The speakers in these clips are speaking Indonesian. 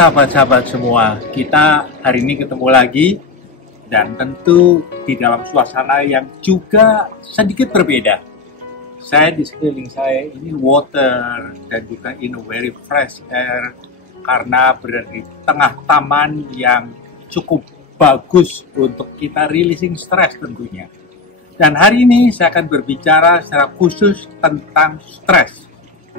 sahabat-sahabat semua, kita hari ini ketemu lagi dan tentu di dalam suasana yang juga sedikit berbeda. Saya di sekeliling saya ini water dan juga in a very fresh air karena berada di tengah taman yang cukup bagus untuk kita releasing stres tentunya. Dan hari ini saya akan berbicara secara khusus tentang stres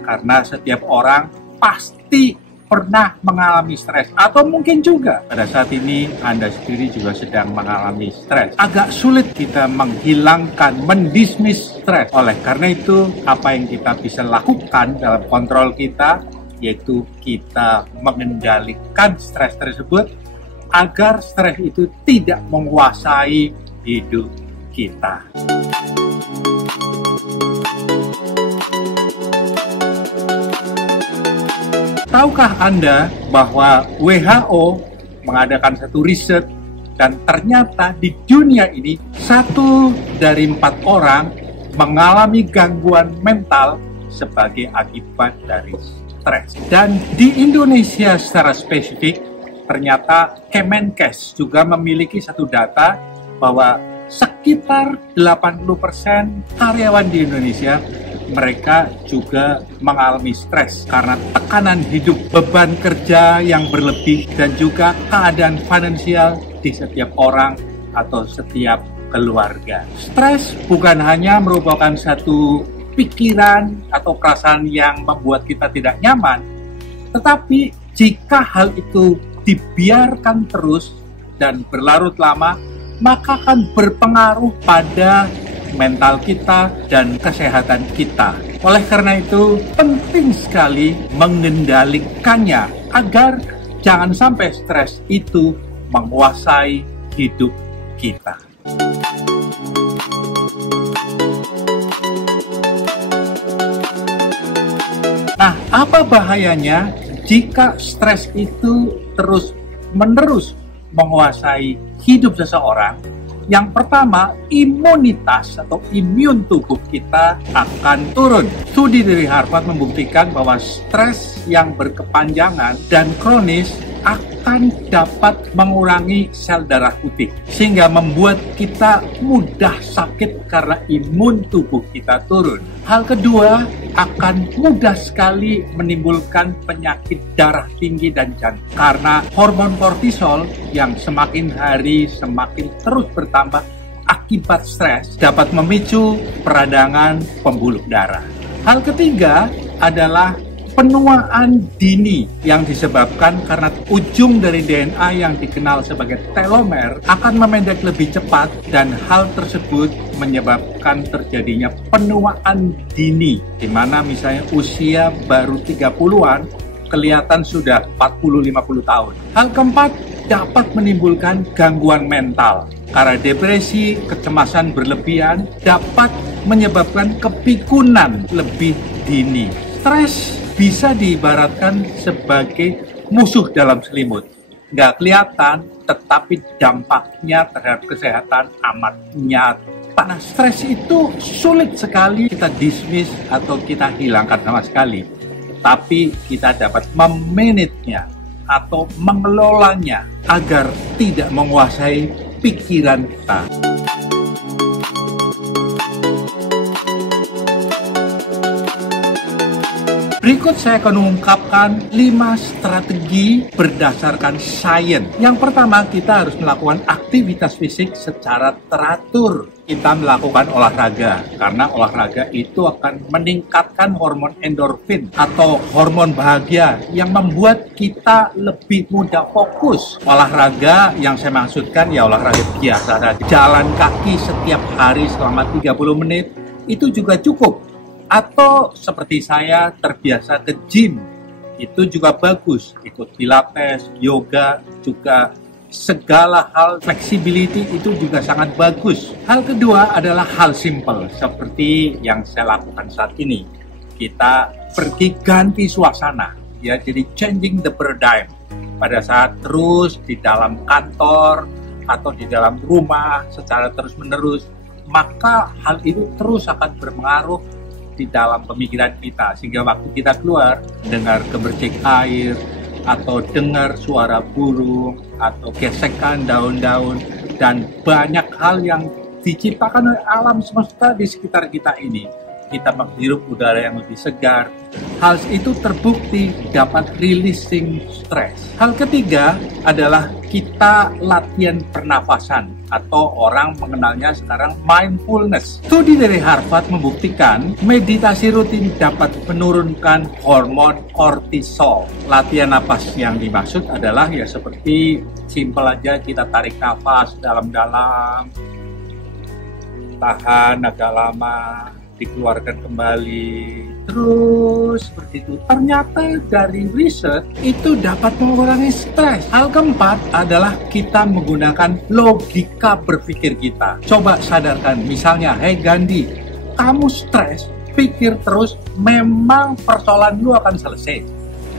karena setiap orang pasti pernah mengalami stres, atau mungkin juga pada saat ini Anda sendiri juga sedang mengalami stres. Agak sulit kita menghilangkan, mendismiss stres. Oleh karena itu, apa yang kita bisa lakukan dalam kontrol kita, yaitu kita mengendalikan stres tersebut agar stres itu tidak menguasai hidup kita. Tahukah Anda bahwa WHO mengadakan satu riset dan ternyata di dunia ini 1 dari 4 orang mengalami gangguan mental sebagai akibat dari stres. Dan di Indonesia secara spesifik ternyata Kemenkes juga memiliki satu data bahwa sekitar 80% karyawan di Indonesia mereka juga mengalami stres karena tekanan hidup, beban kerja yang berlebih, dan juga keadaan finansial di setiap orang atau setiap keluarga. Stres bukan hanya merupakan satu pikiran atau perasaan yang membuat kita tidak nyaman, tetapi jika hal itu dibiarkan terus dan berlarut lama, maka akan berpengaruh pada mental kita dan kesehatan kita. Oleh karena itu, penting sekali mengendalikannya agar jangan sampai stres itu menguasai hidup kita. Nah, apa bahayanya jika stres itu terus-menerus menguasai hidup seseorang? Yang pertama, imunitas atau imun tubuh kita akan turun. Studi dari Harvard membuktikan bahwa stres yang berkepanjangan dan kronis akan dapat mengurangi sel darah putih, sehingga membuat kita mudah sakit karena imun tubuh kita turun. Hal kedua, akan mudah sekali menimbulkan penyakit darah tinggi dan jantung karena hormon kortisol yang semakin hari semakin terus bertambah akibat stres dapat memicu peradangan pembuluh darah. Hal ketiga adalah penuaan dini yang disebabkan karena ujung dari DNA yang dikenal sebagai telomer akan memendek lebih cepat, dan hal tersebut menyebabkan terjadinya penuaan dini, di mana misalnya usia baru 30-an kelihatan sudah 40-50 tahun. Hal keempat, dapat menimbulkan gangguan mental karena depresi, kecemasan berlebihan dapat menyebabkan kepikunan lebih dini. Stres bisa diibaratkan sebagai musuh dalam selimut. Nggak kelihatan, tetapi dampaknya terhadap kesehatan amat nyata. Nah, stres itu sulit sekali kita dismiss atau kita hilangkan sama sekali. Tapi kita dapat memanagenya atau mengelolanya agar tidak menguasai pikiran kita. Berikut saya akan mengungkapkan 5 strategi berdasarkan sains. Yang pertama, kita harus melakukan aktivitas fisik secara teratur. Kita melakukan olahraga, karena olahraga itu akan meningkatkan hormon endorfin atau hormon bahagia yang membuat kita lebih mudah fokus. Olahraga yang saya maksudkan ya olahraga biasa saja. Jalan kaki setiap hari selama 30 menit itu juga cukup. Atau seperti saya terbiasa ke gym, itu juga bagus. Ikut pilates, yoga, juga segala hal flexibility itu juga sangat bagus. Hal kedua adalah hal simple, seperti yang saya lakukan saat ini. Kita pergi ganti suasana, ya, jadi changing the paradigm. Pada saat terus di dalam kantor atau di dalam rumah secara terus-menerus, maka hal itu terus akan berpengaruh di dalam pemikiran kita, sehingga waktu kita keluar dengar gemercik air, atau dengar suara burung, atau gesekan daun-daun, dan banyak hal yang diciptakan oleh alam semesta di sekitar kita ini. Kita menghirup udara yang lebih segar. Hal itu terbukti dapat releasing stres. Hal ketiga adalah kita latihan pernafasan, atau orang mengenalnya sekarang mindfulness. Studi dari Harvard membuktikan meditasi rutin dapat menurunkan hormon kortisol. Latihan napas yang dimaksud adalah ya seperti simpel aja, kita tarik nafas dalam-dalam, tahan agak lama, dikeluarkan kembali, terus seperti itu. Ternyata dari riset itu dapat mengurangi stres. Hal keempat adalah kita menggunakan logika berpikir kita. Coba sadarkan, misalnya, hey Gandhi, kamu stres, pikir terus, memang persoalan lu akan selesai.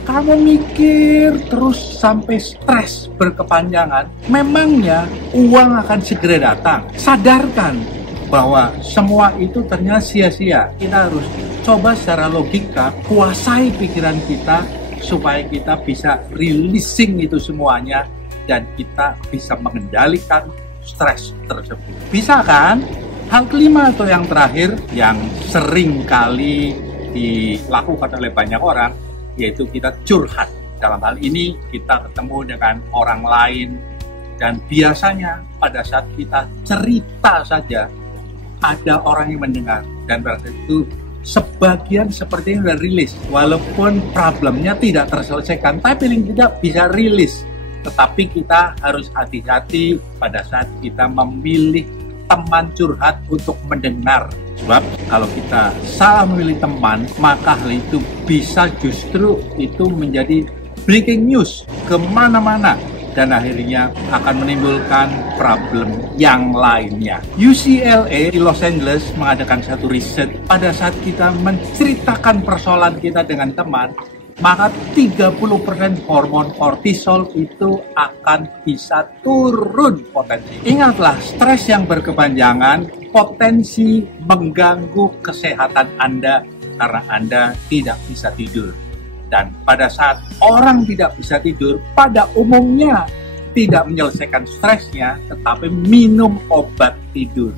Kamu mikir terus sampai stres berkepanjangan, memangnya uang akan segera datang. Sadarkan bahwa semua itu ternyata sia-sia. Kita harus coba secara logika kuasai pikiran kita supaya kita bisa releasing itu semuanya dan kita bisa mengendalikan stres tersebut. Bisa kan? Hal kelima atau yang terakhir yang sering kali dilakukan oleh banyak orang, yaitu kita curhat. Dalam hal ini kita ketemu dengan orang lain, dan biasanya pada saat kita cerita saja ada orang yang mendengar, dan pada itu sebagian seperti ini sudah rilis, walaupun problemnya tidak terselesaikan, tapi paling tidak bisa rilis. Tetapi kita harus hati-hati pada saat kita memilih teman curhat untuk mendengar, sebab kalau kita salah memilih teman, maka hal itu bisa justru itu menjadi breaking news kemana-mana, dan akhirnya akan menimbulkan problem yang lainnya. UCLA di Los Angeles mengadakan satu riset. Pada saat kita menceritakan persoalan kita dengan teman, maka 30% hormon kortisol itu akan bisa turun potensi. Ingatlah, stres yang berkepanjangan potensi mengganggu kesehatan Anda karena Anda tidak bisa tidur. Dan pada saat orang tidak bisa tidur, pada umumnya tidak menyelesaikan stresnya, tetapi minum obat tidur.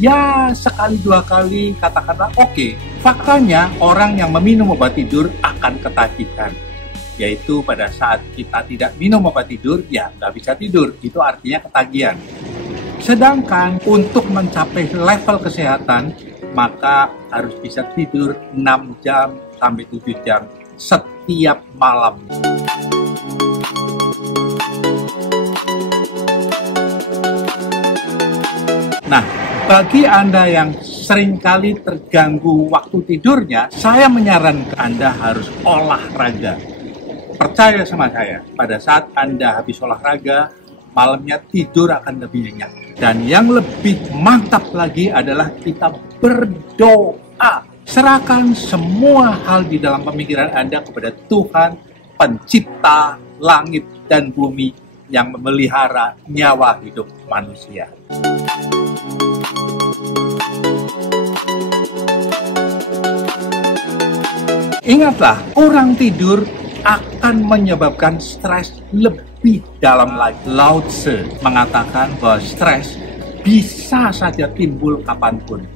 Ya, sekali dua kali katakanlah oke. Faktanya orang yang meminum obat tidur akan ketagihan. Yaitu pada saat kita tidak minum obat tidur, ya nggak bisa tidur. Itu artinya ketagihan. Sedangkan untuk mencapai level kesehatan, maka harus bisa tidur 6 jam sampai 7 jam setiap malam. Nah, bagi Anda yang seringkali terganggu waktu tidurnya, saya menyarankan Anda harus olahraga. Percaya sama saya, pada saat Anda habis olahraga, malamnya tidur akan lebih nyenyak. Dan yang lebih mantap lagi adalah kita berdoa. Serahkan semua hal di dalam pemikiran Anda kepada Tuhan, pencipta langit dan bumi yang memelihara nyawa hidup manusia. Ingatlah, kurang tidur akan menyebabkan stres lebih dalam lagi. Lao Tse mengatakan bahwa stres bisa saja timbul kapanpun,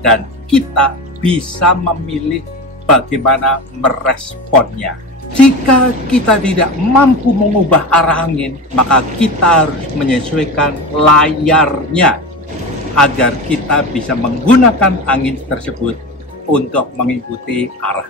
dan kita bisa memilih bagaimana meresponnya. Jika kita tidak mampu mengubah arah angin, maka kita harus menyesuaikan layarnya agar kita bisa menggunakan angin tersebut untuk mengikuti arah.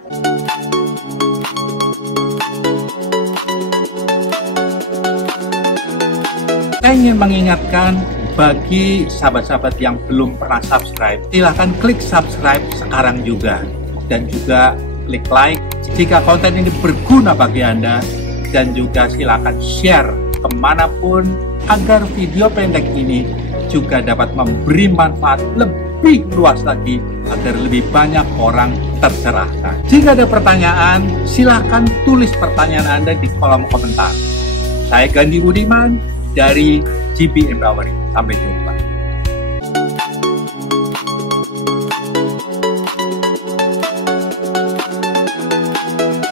Saya ingin mengingatkan bagi sahabat-sahabat yang belum pernah subscribe, silahkan klik subscribe sekarang juga. Dan juga klik like jika konten ini berguna bagi Anda. Dan juga silahkan share kemanapun agar video pendek ini juga dapat memberi manfaat lebih luas lagi agar lebih banyak orang tercerahkan. Jika ada pertanyaan, silahkan tulis pertanyaan Anda di kolom komentar. Saya Gandhi Budiman dari GB Empowering. Sampai jumpa.